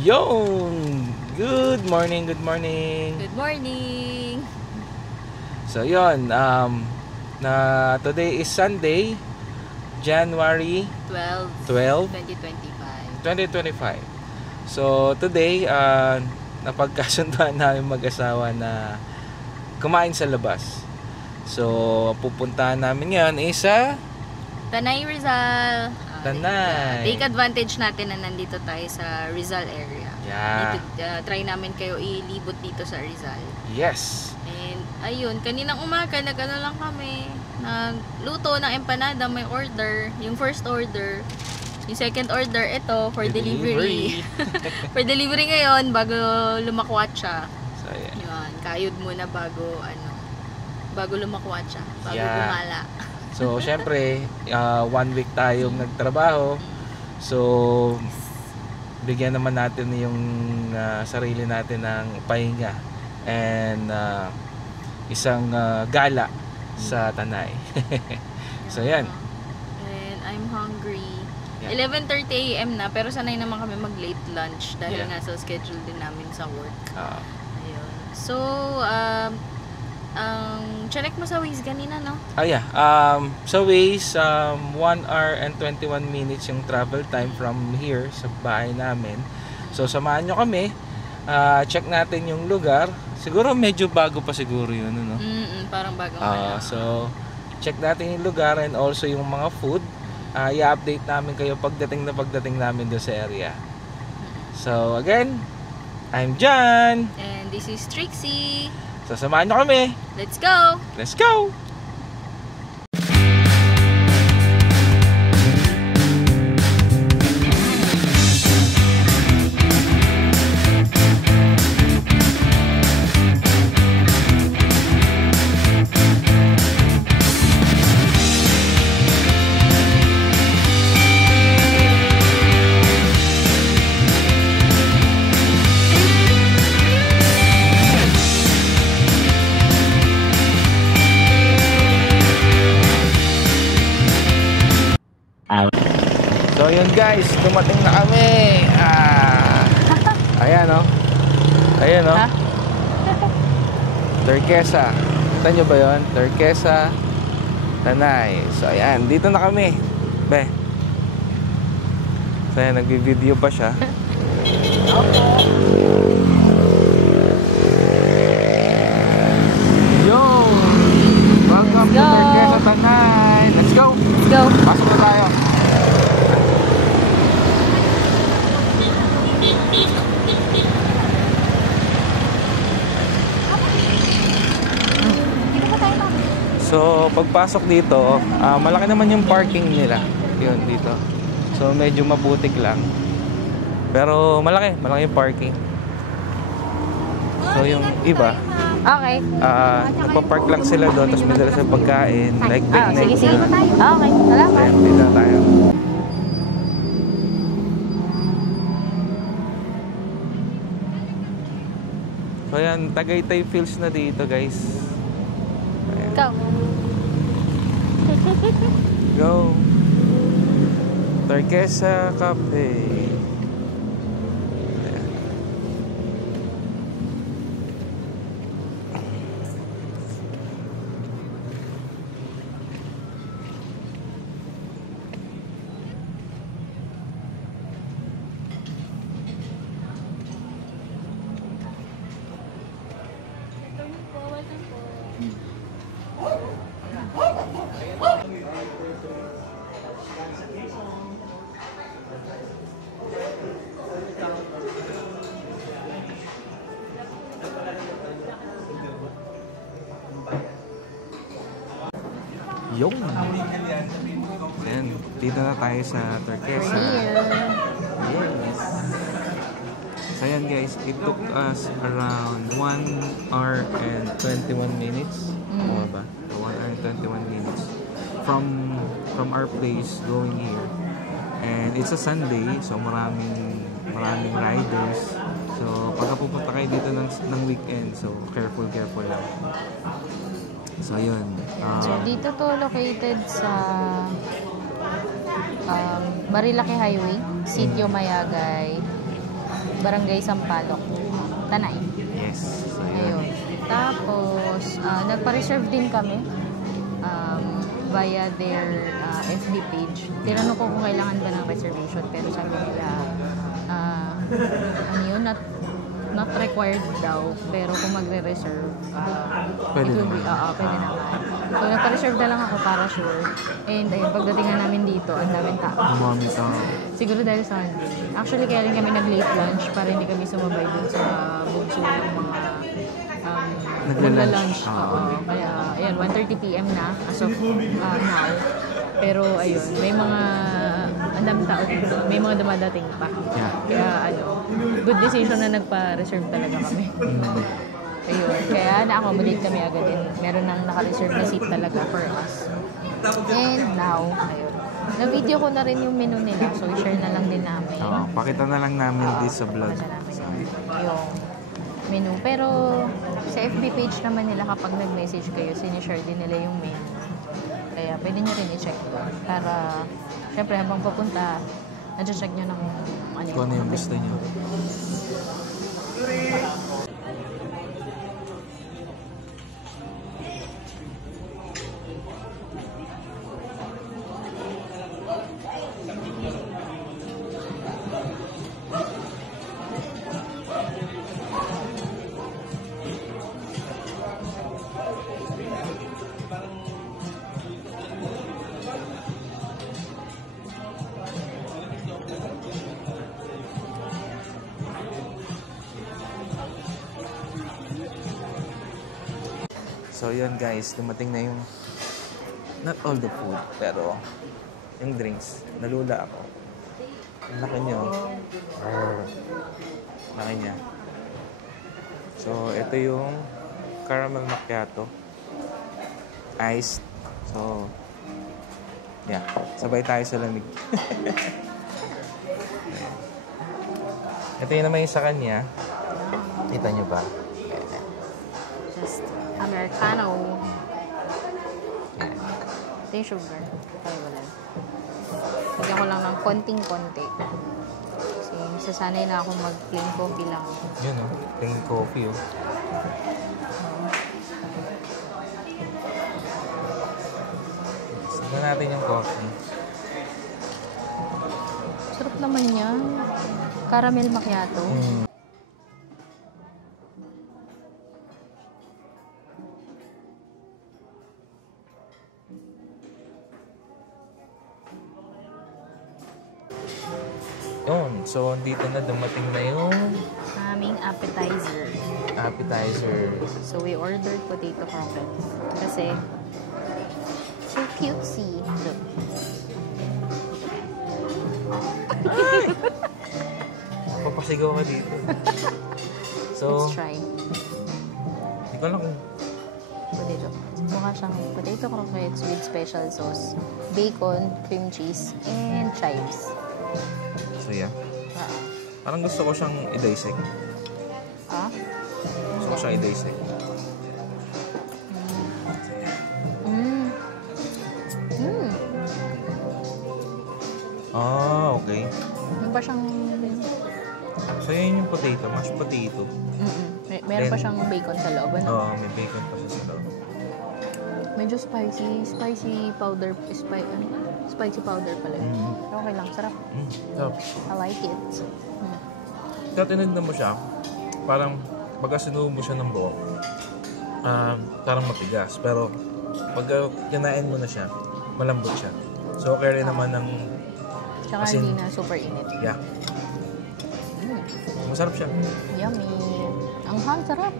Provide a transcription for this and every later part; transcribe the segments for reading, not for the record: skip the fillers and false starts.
Yon! Good morning, good morning. Good morning. So yon, today is Sunday, January 12, 2025. So today, napagkasunduan namin mag-asawa na kumain sa labas. So pupuntahan namin ngayon isa Tanay, Rizal. Tanay. Take advantage natin na nandito tayo sa Rizal area. Yeah. Try namin kayo ilibot dito sa Rizal. Yes. And ayun, kaninang umaga nag-ano lang kami, nagluto ng empanada, may order, yung first order. Yung second order, ito for delivery. For delivery ngayon bago lumakwat siya. So yeah. Yun, kayod muna bago lumakwat siya, bago gumala. So, syempre, 1 week tayong nagtrabaho. So, bigyan naman natin yung sarili natin ng pahinga and isang gala sa Tanay. So, yan. And I'm hungry. Yeah. 11:30 AM na, pero sanay naman kami mag-late lunch dahil nga sa schedule din namin sa work. Ayun. So, check mo sa Waze kanina, no? Yeah. Sa Waze, 1 hour and 21 minutes yung travel time from here sa bahay namin. So, samahan nyo kami. Check natin yung lugar. Siguro medyo bago pa siguro yun, no? Parang bago. So, check natin yung lugar and also yung mga food. I-update namin kayo pagdating namin doon sa area. So, again, I'm John. And this is Trixie. So, samahan nyo kami. Let's go! Let's go! So yun guys, dumating na kami. Ayan o. Ayan o. Turquesa. Kita nyo ba yun? Turquesa, Tanay. So ayan, dito na kami. Be. So ayan, nagbi-video pa siya. Yo! Welcome to Turquesa, Tanay. Let's go! Let's go! Pasok na tayo. So, pagpasok dito, malaki naman yung parking nila. Yun, dito. So, medyo mabutik lang. Pero, malaki yung parking. So, yung iba, Okay. nagpa-park lang sila doon, tapos may dala sa pagkain, like picnic. Sige. Okay, salamat. Ayan, dito na tayo. So, ayan, Tagaytay feels na dito, guys. Go. Go. Turquesa Cafe. Yung. Ayan, dito na tayo sa Turquesa. Yes. So ayan guys, it took us around 1 hour and 21 minutes. O ba? 1 hour and 21 minutes from our place going here. And it's a Sunday, so maraming riders. So pagka pupunta kayo dito ng weekend, so careful lang. So yun. So dito to located sa Marilaki Highway, Sitio Mayagay. Barangay Sampaloc, Tanay. Yes. So, Ayun. Tapos, nagpa-reserve din kami via their FB page. Tinanong ko kung kailangan ba ng reservation, pero sabi nila, ano yun, not required daw, pero kung magre-reserve, Pwede it will be, naman. pwede naman. So, nagpa-reserve na lang ako para sure. And ayun, pagdating nga namin dito, ang daming tao. Dumami tao. Siguro dahil sa Sunday. Actually, kaya rin kami nag-late lunch para hindi kami sumabay dun sa bugso ng mga Nagla-lunch. Oo. Kaya, ayan, 1:30 p.m. na as of now. Pero, ayun, may mga ang daming tao dito. May mga dumadating pa. Yeah. Kaya, good decision na nagpa-reserve talaga kami. Ayun. Kaya, na-accommodate kami agad din. Meron nang naka-reserve na seat talaga for us. And now, ayun. Na-video ko na rin yung menu nila. So, i-share na lang din namin. Oo, pakita na lang namin dito sa vlog. Pakita namin yung menu. Pero, sa FB page naman nila kapag nag-message kayo, sinishare din nila yung menu. Kaya, pwede nyo rin i-check doon. Para, syempre, habang papunta, na-check nyo ng Kung ano yung gusto nyo. So yun guys, dumating na yung not all the food, pero yung drinks. Nalula ako. Ang laki nyo. Laki niya. So ito yung caramel macchiato. Iced. So yeah, sabay tayo sa lamig. Ito yung naman yung sa kanya. Kita nyo ba? just Americano. Ito yung sugar. Ay, wala. Lagyan ko lang ng konting-konti. Kasi masasanay na ako mag-plain coffee lang. Yun o, plain coffee o. Saan natin yung coffee? Sarap naman yan. Caramel macchiato. Yun. So, dito na dumating na yung Aming appetizer. appetizer. So, we ordered potato croquettes. Kasi, so cutesy. Look. Papasigaw ka dito. So, Let's try. hindi ko alam kung Potato. Mukha siyang potato croquettes with special sauce, bacon, cream cheese, and chives. so yeah. Parang gusto ko siyang i-dissect. Ah? Gusto ko siyang i-dissect. Mm. Mm. Ah, okay. Ano ba siyang... So, yun yung potato. Mashed potato. Meron pa Then- siyang bacon sa loob, ano? Oo, may bacon pa siya sa loob. Medyo spicy. Spicy powder. Spicy powder pala. Mm. Pero okay lang. Sarap. Sarap. I like it. Kaya tinignan mo siya, parang pagka sinubo mo siya ng buo, parang matigas. Pero pagka kinain mo na siya, malambot siya. So, okay rin naman ng... Tsaka As in- hindi na super init. Yeah. Masarap siya. Yummy. Ang hang sarap.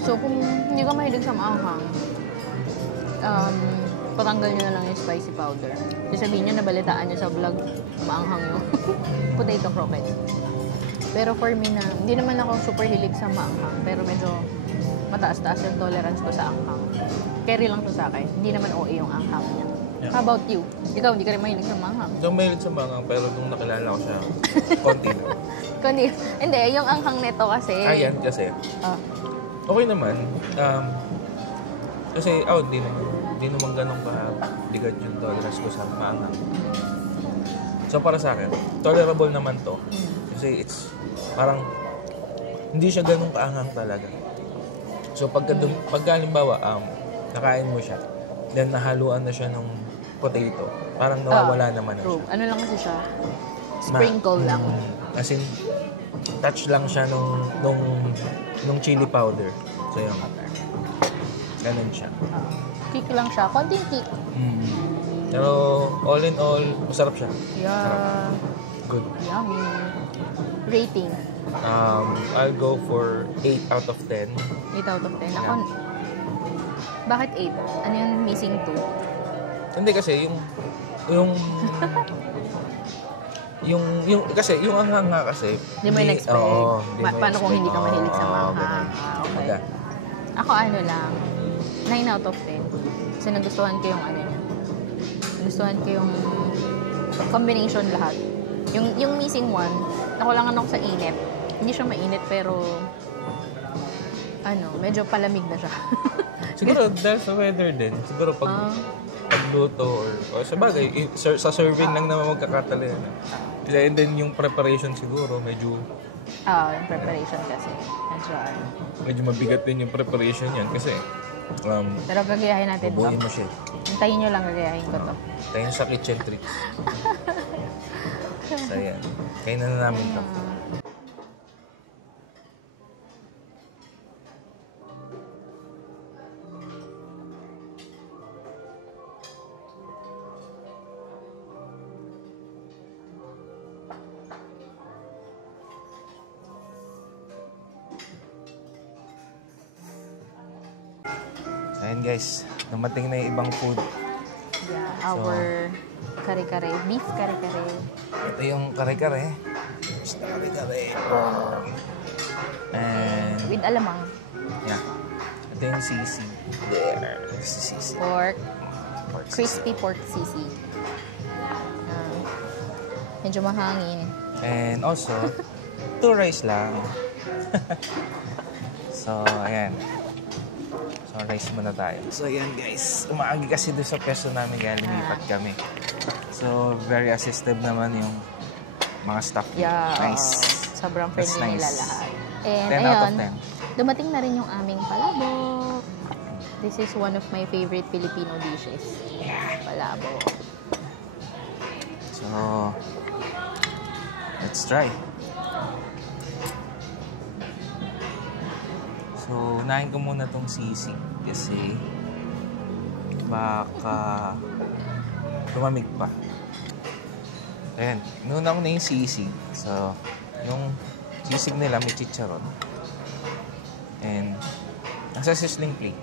So, kung hindi ka mahilig sa maanghang, patanggal nyo na lang yung spicy powder. So, sabihin nyo, nabalitaan nyo sa vlog, maanghang yung potato croquette. Pero for me na, hindi naman ako super hilig sa maanghang, pero medyo mataas-taas yung tolerance ko sa anghang. Carry lang to sa akin. Hindi naman OA yung anghang niya. Yeah. How about you? Ikaw, hindi ka rin mahilig sa maanghang. Hindi ako mahilig sa mangang, pero nung nakilala ko siya, konti na. Kundi, hindi, yung anghang nito kasi... Ayan, kasi, Ah, okay naman. Kasi, hindi naman. Hindi naman ganun ka-bigat yung tolerance ko sa maanghang. So para sa akin, tolerable naman to. Kasi it's parang hindi siya ganun kaanghang talaga. So pagka halimbawa, nakain mo siya, then nahaluan na siya ng potato, parang nawawala naman na siya. Ano lang kasi siya? Sprinkle lang. As in, touch lang siya nung chili powder. So yun. Ganun siya. Kick lang siya. Konting kick. Pero all in all, masarap siya. Yeah. Masarap. Good. Yummy. Rating? I'll go for 8 out of 10. 8 out of 10. Ako, bakit 8? Ano yung missing 2? Hindi kasi kasi yung anghang nga kasi hindi mo in-expect. Paano kung hindi ka mahilig sa manghang? Okay. Ako ano lang, 9 out of 10. Kasi nagustuhan ko yung ano niya. Nagustuhan ko yung combination lahat. Yung missing one, nakulangan ako sa init. Hindi siya mainit pero medyo palamig na siya. Siguro dahil sa weather din. Siguro pagluto or sa bagay, sa serving lang naman magkakatali. And then yung preparation siguro medyo yung preparation kasi. Medyo mabigat din yung preparation yan kasi pero gagayahin natin to. Bubuhin mo siya. Hintayin nyo lang gagayahin ko to. Tayo sa kitchen tricks. So yan. Kain na namin to. Ayan guys, dumating na yung ibang food. Yeah, our kare-kare, beef kare-kare. Ito yung kare-kare. Basta kare-kare. And with alamang. Yeah. Ito yung sisig. There. This is sisig. Pork crispy pork sisig. Medyo mahangin. And also, 2 rice lang. So, ayan. So, rice muna tayo. So, ayan guys. Umaagi kasi doon sa peso namin kaya lumipat kami. So, very assistive naman yung mga staff. Yeah. Nice. Sobrang friendly nila lahat. And 10 out of 10. Dumating na rin yung aming palabok. This is one of my favorite Filipino dishes. Yeah. Palabok. So, let's try. So, unahin ko muna tong sisig kasi baka lumamig pa. Ayan, inuna ko na yung sisig. So, yung sisig nila may chicharon. And, nasa sizzling plate.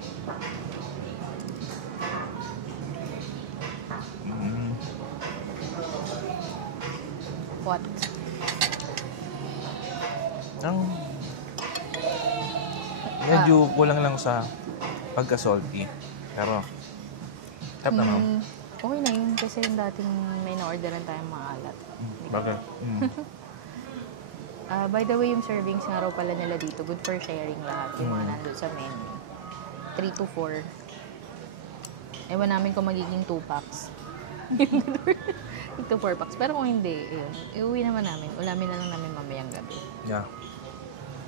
What? Medyo kulang lang sa pagka-salty. Pero, tap naman. Okay na yun kasi yung dating may na-orderan tayong maalat. Bakit? By the way, yung servings nga raw pala nila dito, good for sharing lahat. Yung mga nandun sa menu. 3 to 4. Ewan namin kung magiging 2 packs. 3 to 4 packs. Pero kung hindi, yun, iuwi naman namin. Ulamin na lang namin mamayang gabi. Yeah.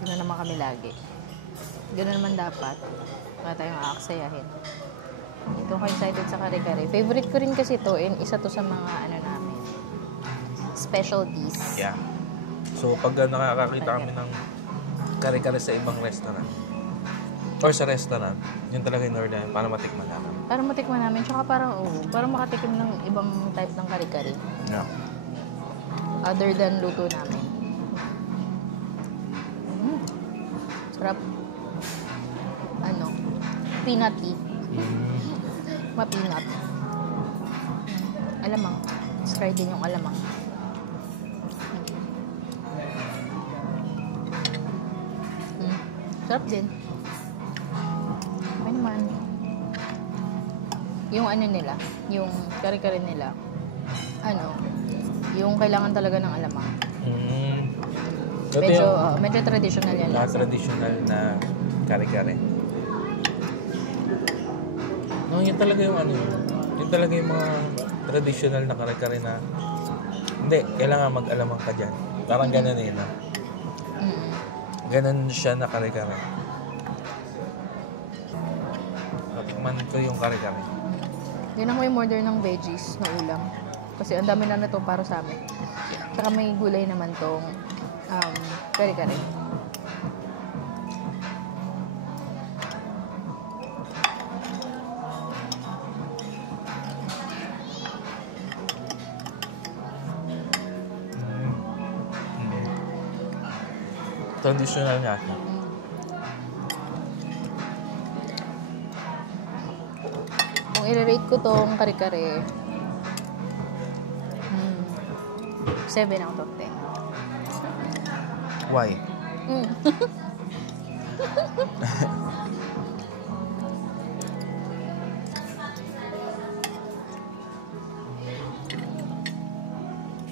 Yun na naman kami lagi. Ganoon naman dapat. Para tayong aaksayahin. Ito ako excited sa kare-kare. Favorite ko rin kasi ito and isa to sa mga namin. Specialties. Yeah. So, pag nakakakita kami ng kare-kare sa ibang restaurant or sa restaurant, yun talaga yung order para matikman namin. Para matikman namin. Tsaka para makatikim ng ibang type ng kare-kare. Yeah. Other than luto namin. Sarap. Peanutty. Ma-peanut. Alamang. Try din yung alamang. Sarap din. Okay naman. Yung nila, yung kare-kare nila, yung kailangan talaga ng alamang. Medyo traditional yan. Traditional na kare-kare. Oh, yun talaga yung ano yun. Yun talaga yung mga traditional na kare-kare na hindi, kailangan mag-alamang ka dyan. Parang ganun eh, no? Ganun siya na kare-kare. Natikman ko yung kare-kare. Yan ako yung order ng veggies na ulam. Kasi ang dami na to para sa amin. Saka may gulay naman tong kare-kare. Traditional nga siya. Kung i-rate ko tong kare-kare, 7 out of 10. Why?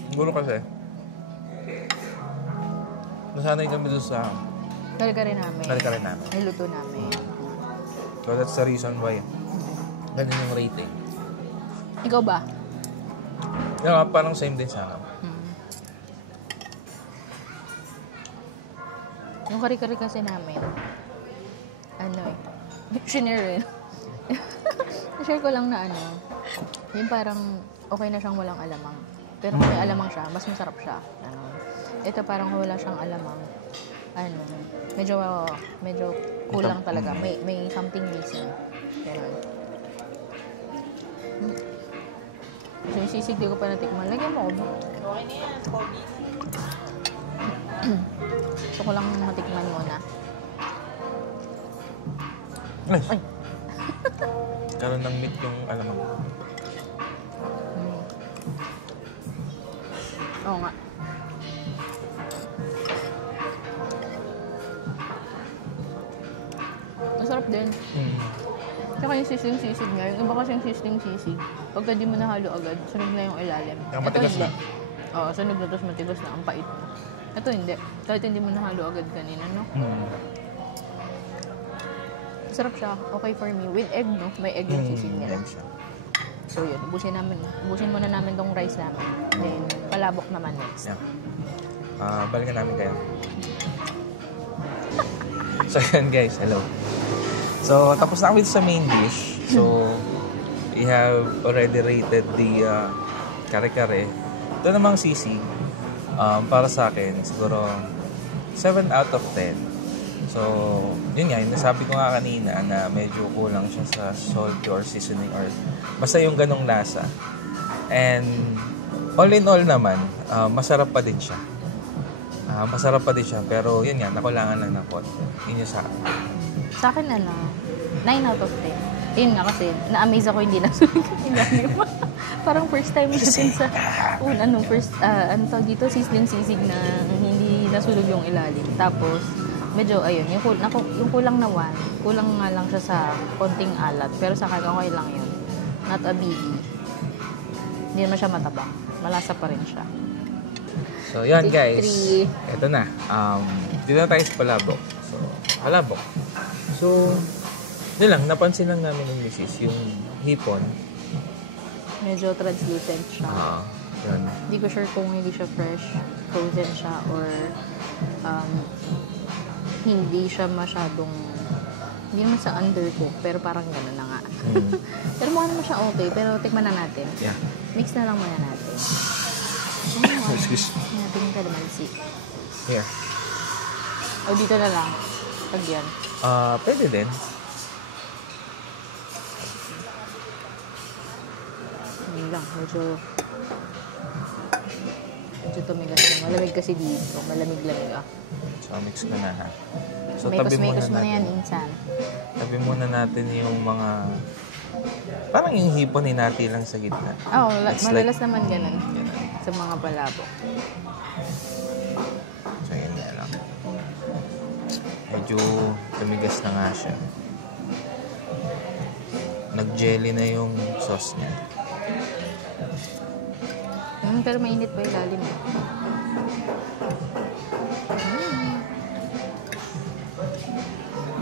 Siguro kasi nasanay kami doon sa Kare-kare namin. kare-kare namin. Ay, luto namin. So that's the reason why ganun yung rating. Ikaw ba? Yeah, parang same din sa akin. Yung kare-kare kasi namin, shinare rin. Share ko lang na yung parang okay na siyang walang alamang. Pero kung may alamang siya, mas masarap siya. Ito parang wala siyang alamang. Medyo kulang talaga. May something missing. Ganun. So, yung sisig di ko pa natikman. Lagyan mo ko. Okay na yan. Pogi. Gusto ko lang matikman muna. Ay! Karoon ng meat yung alamang. Oo nga. Masarap din. Tsaka yung sisig niya. Yung iba kasi yung sisig. Pagka di mo nahalo agad, sunog na yung ilalim. Yung matigas na. Oo, sunog na, tapos matigas na. Ang pait. Ito hindi. Kahit hindi mo nahalo agad kanina, no? Sarap siya. Okay for me. With egg, no? May egg yung sisig nila. So yun, ubusin muna namin tong rice namin. Then, palabok naman next. Yeah. Balikan namin kayo. So yun guys, hello. So, tapos na kami sa main dish. So, we have already rated the kare-kare. Ito namang sisig. Para sa akin, siguro 7 out of 10. So, yun nga, yung nasabi ko nga kanina na medyo kulang siya sa salt or seasoning or basta yung ganong lasa. And all in all naman, masarap pa din siya. Pero yun nga, nakulangan lang ng konti. Yun yung sa akin. Sa akin 9 out of 10. Yun nga kasi, na-amaze ako hindi nasunog yung ilalim. Parang first time natin sa dito, sisig na hindi nasunog yung ilalim. Tapos, medyo, ayun, yung kulang na kulang nga lang siya sa konting alat. Pero sa akin, okay lang yun. Not a biggie. Hindi naman siya matabang. Malasa pa rin siya. So, yan guys. Ito na. Dito na tayo sa palabok. So, yun lang. Napansin lang namin ng misis yung hipon. Medyo translucent siya. Yun. Hindi ko sure kung hindi siya fresh, frozen siya, or hindi siya masyadong, hindi naman sa undercook, pero parang gano'n na nga. Pero mukha naman siya okay, pero tikman na natin. Yeah. Mix na lang muna natin. Excuse me. Natin yung kalamansi. Here. O dito na lang. Pag yan. Pwede din. Yun lang. Medyo tumigas na. Malamig kasi dito. Malamig-lamig So, mix ko na ha. So, may kusmikos mo na yan, insan. Tabi muna natin yung mga parang yung hipon hinati lang sa gitna. Oo, madalas naman ganun. Sa mga palabok. So, yan na lang. Medyo tumigas na nga siya. Nag-jelly na yung sauce niya. Pero mainit pa ilalim.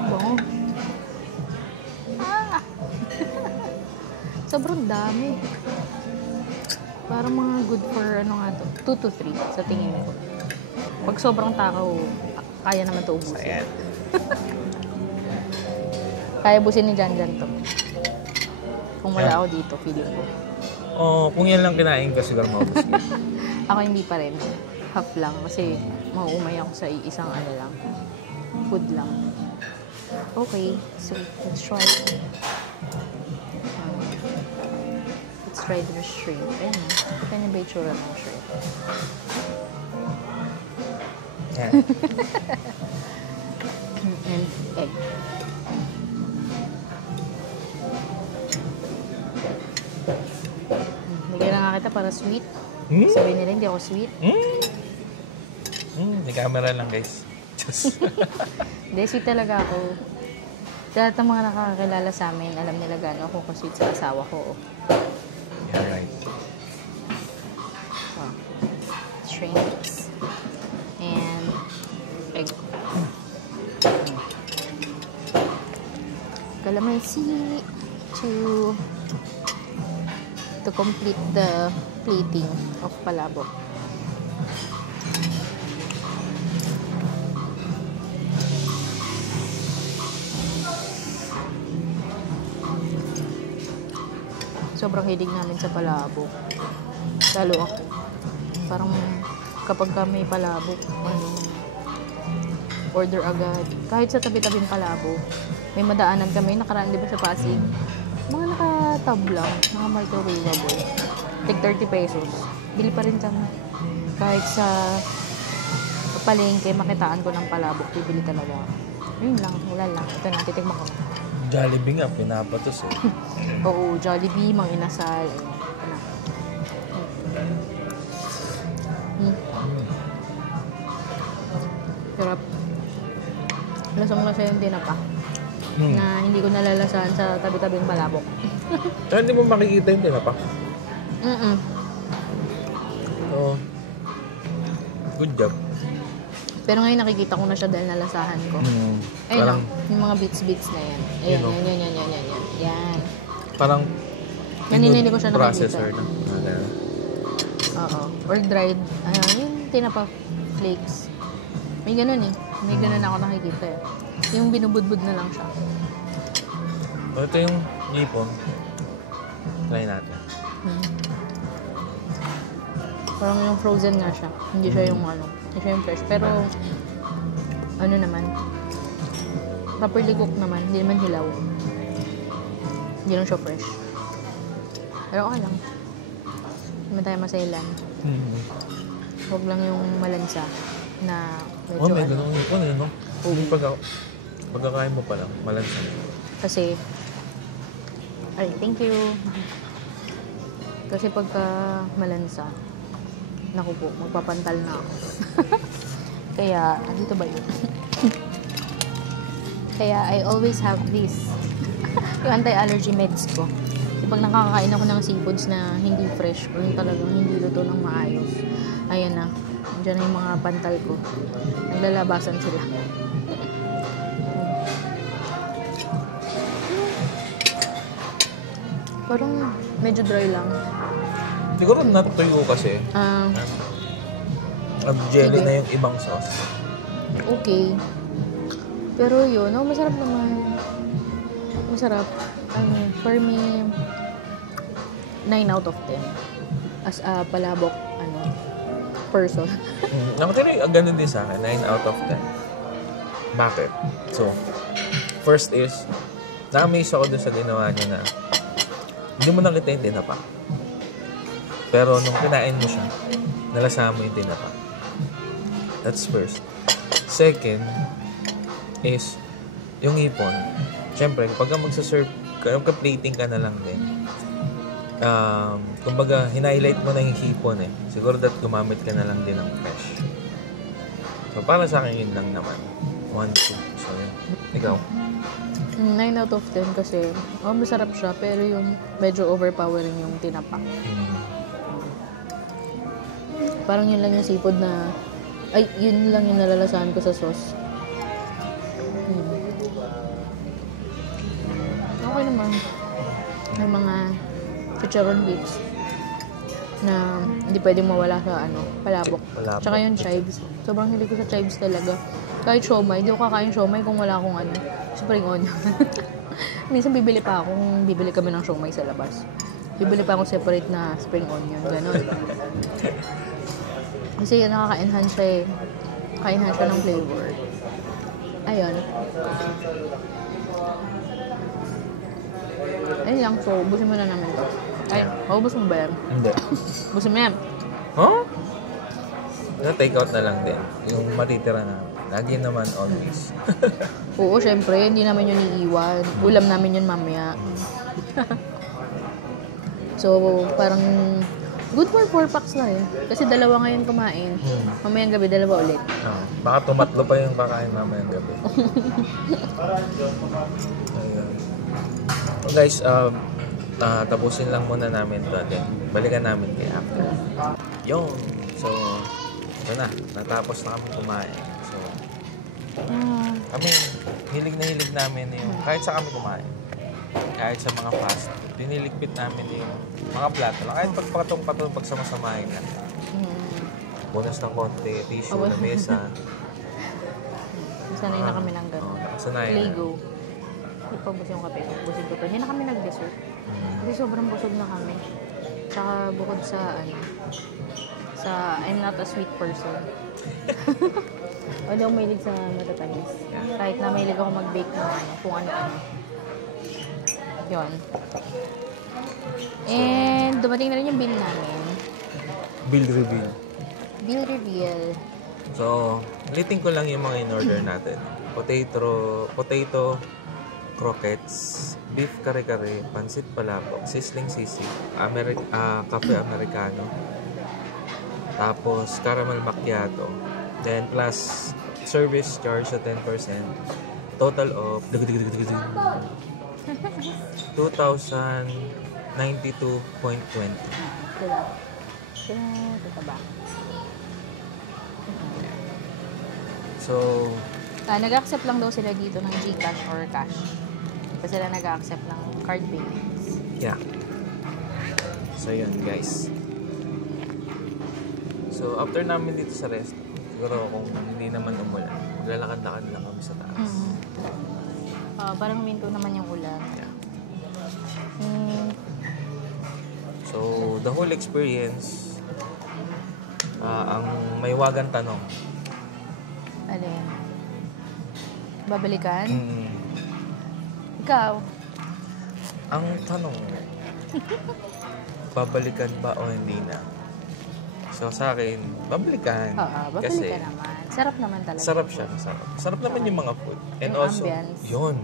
Bango. Sobrang dami. Parang mga good for ano nga to, 2 to 3 sa tingin ko. Pag sobrang takaw, kaya naman to ubusin. Ayan. Kaya ubusin ni Jan to. Kung wala ako dito, feeling ko. Oh, kung yan lang kinain ko, siguro maubos ko. Ako hindi pa rin. Half lang. Kasi mauumay ako sa isang ano lang. Food lang. Okay. So, let's try. Let's try the shrimp. Ayan na. Kita niyo ba yung tsura ng shrimp? Yan. And egg. Bigay na nga kita para sweet. Sabihin nila hindi ako sweet. May camera lang, guys. Just. Hindi, sweet talaga ako. Lahat ng mga nakakakilala sa amin, alam nila gano'n ako ka-sweet sa asawa ko. Yeah, right. So, shrimps. And egg. Calamansi to complete the plating of palabok. Sobrang hilig namin sa palabok. Lalo ako. Parang kapag may palabok, order agad. Kahit sa tabi-tabing palabok, may madaanan kami. Nakaraan di ba sa Pasig? Mga nakatab lang, mga microwavable. Tig 30 pesos. Bili pa rin kami. Kahit sa palengke, makitaan ko ng palabok, bibili talaga. Yun lang, wala lang. Ito na, titigman ko na. Jollibee nga, pinapatos eh. Oo, Jollibee, Mang Inasal. Sarap. Lasang-lasa yung tinapa. Na hindi ko nalalasahan sa tabi-tabing palabok. Kaya hindi mo makikita yung tinapa. Oo. Good job. Pero ngayon nakikita ko na siya dahil nalasahan ko. Ayun Parang, yung mga bits-bits na yan. Ayan, yan. Yan. parang Naninili ko siya processor nakikita. na. Oo. Or dried. Yung tinapa flakes. May ganun eh. May ganun ako nakikita eh. Yung binubudbud na lang siya. Ito yung hipon. Try natin. Parang yung frozen nga siya. Hindi siya yung hindi siya yung fresh. Pero, ano naman, properly cooked naman. Hindi naman hilaw. Hindi lang siya fresh. Pero okay lang. Hindi naman tayo masailan. Huwag lang yung malansa na medyo may ganun hipon eh, no? Pagkakain mo pa lang, malansa. Kasi, thank you. Kasi pagka malansa, naku po, magpapantal na ako. Kaya, dito ba yun? Kaya, I always have this. Yung anti-allergy meds ko. Pag nakakain ako ng seafoods na hindi fresh o yung talagang hindi luto ng maayos, ayan na. Diyan na yung mga pantal ko. Naglalabasan sila. Parang medyo dry lang. Siguro natutuyo kasi. Jelly sige. na yung ibang sauce. Okay. Pero yun, masarap naman. Masarap. For me, 9 out of 10. As a palabok, person. Actually, ganun din sa akin. 9 out of 10. Bakit? So, first is, na-amaze ako dun sa ginawa niya na hindi mo nakita yung tinapa. Pero nung kinain mo siya, nalasahan mo yung tinapa. That's first. Second is, yung hipon. Siyempre, kapag magsaserve, kapag plating ka na lang din, kumbaga, hinighlight mo na yung hipon eh. Siguro that gumamit ka na lang din ng fresh. So, para sa akin yun lang naman. 1, 2. So, yun. Ikaw? 9 out of 10 kasi, masarap siya, pero yung medyo overpowering yung tinapa. Parang yun lang yung seafood na, yun lang yung nalalasahan ko sa sauce. Okay naman. May mga chicharon bits na hindi pwedeng mawala sa palabok. Tsaka yung chives. Sobrang hilig ko sa chives talaga. Kahit siomay, hindi ko kakain siomay kung wala akong spring onion. Minsan bibili kami ng siomay sa labas. Bibili pa akong separate na spring onion, gano'n. Kasi nakaka-enhance siya eh. Naka-enhance siya ng flavor. Ayun. Ayun lang, so ubusin mo na namin to. Ay, maubos mo ba yan? Hindi. Ubusin mo yan. Huh? Take out na lang din. Yung matitira na. Lagi naman always. Oo, syempre, hindi namin yun iiwan. Ulam namin yun mamaya. So, parang good for 4 packs na rin. Kasi 2 ngayon kumain. Mamayang gabi, 2 ulit. Baka tumatlo pa yung kakain mamayang gabi. Ayun. So guys, tapusin lang muna namin ito. Then, balikan namin kay after. Yun. So, ito na. Natapos na kami kumain. So, kami, hilig na hilig namin yung kahit sa kami kumain. Kahit sa mga fast food, diniligpit namin yung mga plato lang. Kahit pagpatong-patong, pagsamasamahin na. Bonus ng konti, tissue na mesa. Sanay na kami ng gano'n. Sanay na. Lego. Hindi pa busog yung kape. Busog ko pa. Hindi na kami nag-dessert. Kasi sobrang busog na kami. Tsaka bukod sa I'm not a sweet person. Although mahilig sa matatamis. Kahit na mahilig ako mag-bake ng kung ano-ano. Yun. And dumating na rin yung bill namin. Bill reveal. Bill reveal. So, ulitin ko lang yung mga in-order natin. Potato croquettes, beef kare-kare, pansit palabok, sizzling sisig, cafe americano, tapos caramel macchiato, then plus service charge sa 10%, total of 2,092.20. Ito ba? So, nag-accept lang daw sila dito ng GCash or cash. Kasi sila nag-accept ng card payments. yeah. So, yun guys. So, after namin dito sa rest, siguro kung hindi naman umulan, lalakad-lakad lang kami sa taas. Parang huminto naman yung ulan. Yeah. So, the whole experience, ang may wagang tanong. Alin? Babalikan? Ikaw? Ang tanong, babalikan ba o hindi na? So, sa akin, babalikan. Oo, babalikan naman. Sarap naman talaga. Sarap siya. Sarap naman yung mga food. And yung also, ambience. Yun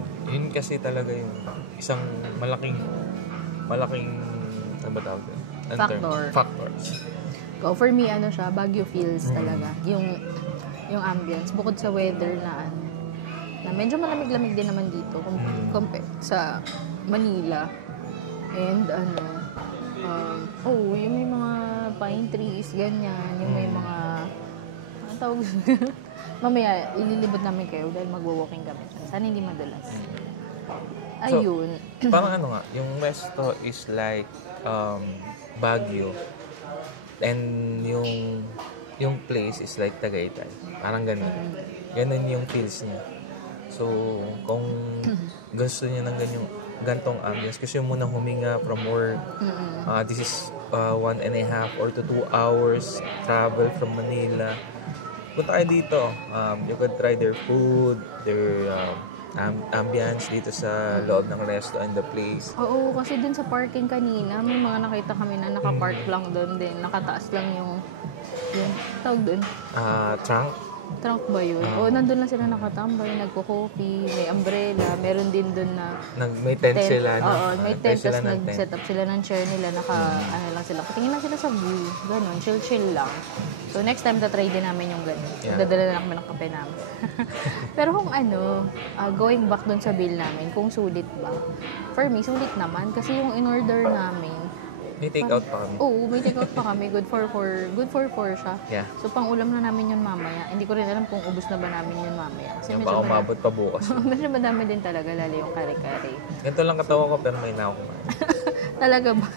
kasi talaga yung isang malaking, ano ba tawag yun? Factors. For me, siya, Baguio feels talaga. Yung ambience. Bukod sa weather na medyo malamig-lamig din naman dito compared sa Manila. And yung may mga pine trees, ganyan. Yung may mga, tawag mamaya, ililibot namin kayo dahil magwo-walking kami. Sana hindi madulas. Ayun. So, parang yung resto is like Baguio. And yung place is like Tagaytay. Parang ganun. Ganun yung feels niya. So, kung gusto niya ng gantong ambience, kasi yung muna huminga from work, this is 1.5 or to 2 hours travel from Manila. Punta kayo dito. You could try their food, their ambience dito sa loob ng resto and the place. Oo, kasi dun sa parking kanina, may mga nakita kami na nakapark lang dun din. Nakataas lang yung tawag dun. Trunk ba yun? Nandun lang sila nakatambay, nagko-coffee, may umbrella, meron din dun na may tent sila. May tent, tapos nag-set up sila ng chair nila, lang sila. Patingin lang sila sa view, ganun, chill lang. So next time, tatry din namin yung ganun. Yeah. Dadala na kami ng kape namin. Pero kung going back dun sa bill namin, kung sulit ba? For me, sulit naman, kasi yung in-order namin, May take out pa kami. Oo, may take out pa kami. Good for 4 siya. Yeah. So, pang ulam na namin yun mamaya. Hindi ko rin alam kung ubos na ba namin yun mamaya. Kasi Yung baka umabot pa bukas. medyo madami din talaga, lalo yung kare-kare. Ganito lang katawa ko pero may nakukumain. Talaga ba?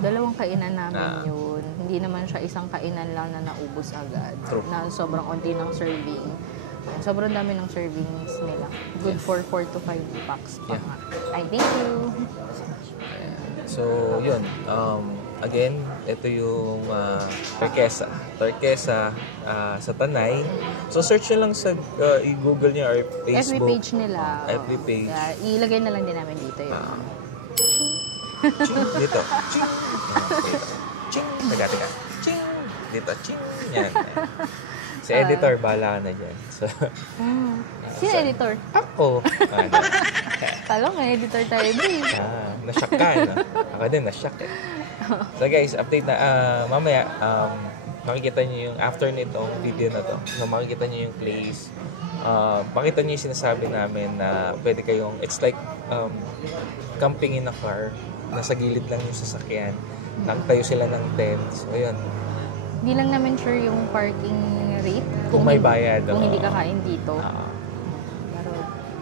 Dalawang kainan namin yun. Hindi naman siya isang kainan lang na naubos agad. True. Na sobrang onti ng serving. Sobrang dami ng servings nila. Good for 4 to 5 packs pa nga. I thank you. So, yun. Again, ito yung Turquesa sa Tanay. So, search nyo lang sa i-google nyo or Facebook. FB page nila. FB page. Ilagay na lang din namin dito yun. Ching! Dito. Ching! Ching! Teka. Ching! Dito. Ching! Yan. Si editor, bahala ka na dyan. So, Sino editor? ako. Kala nga, editor tayo din. Nashock ka, no? Ako din, nashock eh. So guys, update na. Mamaya, makikita nyo yung after nitong video na to. So, makikita nyo yung place. Makita nyo yung sinasabi namin na pwede kayong, it's like camping in a car. Nasa gilid lang yung sasakyan. Nagtayo sila ng tent. So, ayun. Hindi lang namin sure yung parking rate. Kung may bayad. Kung hindi kakain dito.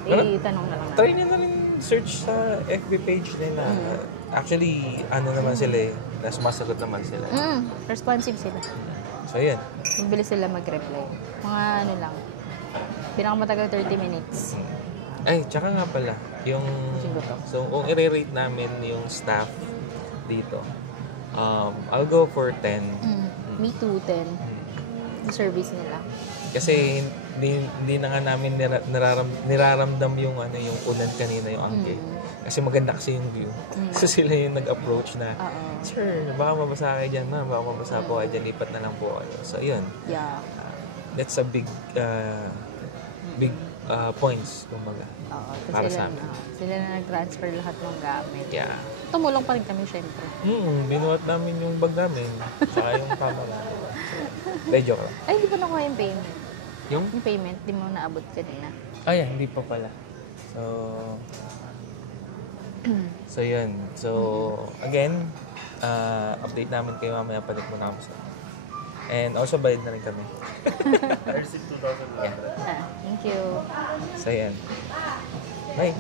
Pero, tanong na lang natin. Try nyo na rin search sa FB page nila. Actually, ano naman sila eh. Sumasagot naman sila. Responsive sila. So, yun. Mabilis sila mag-reply. Mga ano lang. Pinakamatagal 30 minutes. Ay, tsaka nga pala. Yung, so, kung i-rate namin yung staff dito, I'll go for 10. Me too, 10. Yung service nila. Kasi hindi na nga namin niraramdam yung yung ulan kanina, yung angke. Kasi maganda kasi yung view. So sila yung nag-approach na, sir, baka mabasa kayo dyan, ma'am. Baka mabasa po kayo dyan, lipat na lang po kayo. So yun. Yeah. That's a big points, kumbaga. Para sa amin. Sila na nag-transfer lahat ng gamit. Yeah. Tumulong pa rin kami, syempre. Binuhat namin yung bag namin. Saka yung camera. Joke lang. Ay, hindi pa nakuha yung payment. Yung payment, di mo naabot kanina. hindi pa pala. So yun. So, again, update namin kayo mamaya palit mo namin sa. And also, bayad na rin kami. Receipt 2,100. Thank you. So, yan. Bye.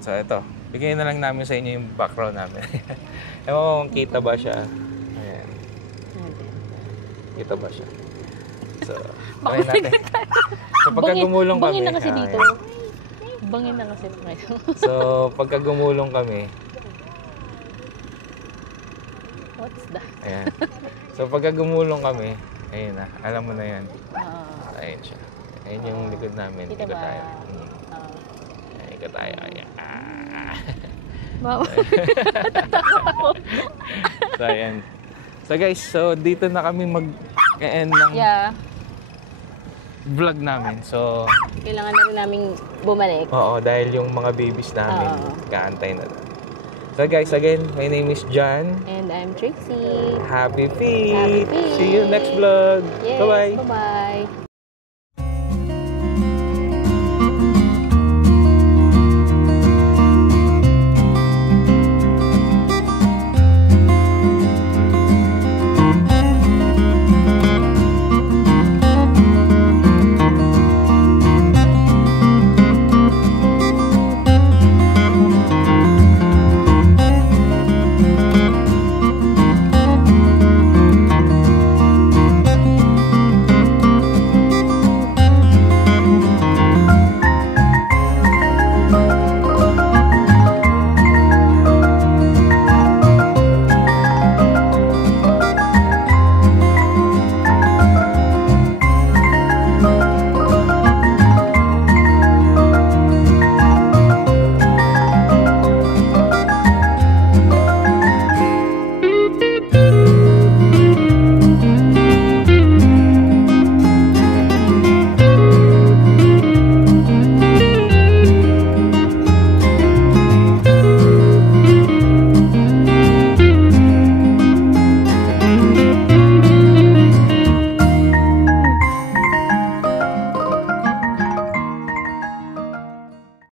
So, ito. Bigyan na lang namin sa inyo yung background namin. Ewan ko kung kita ba siya. Ayan. Kita ba siya? So, try natin. So, pagka gumulong kami. Bangin na kasi dito. Bangin na kasi dito. So, pagka gumulong kami. What's that? Ayan. So, pagka gumulong kami, ayun na. Alam mo na yan. Ayun siya. Ayun yung likod namin. Kita Ikot ba? tayo. Ikot tayo. Ayan. Wow. So, ayan. So, guys, dito na kami mag-end ng vlog namin. So, kailangan na rin naming bumalik. Oo, dahil yung mga babies namin, kaantay na lang. So, guys, again, my name is John. And I'm Trixie. Happy feet! Happy feet! See you next vlog! Yes, Bye-bye! Bye-bye!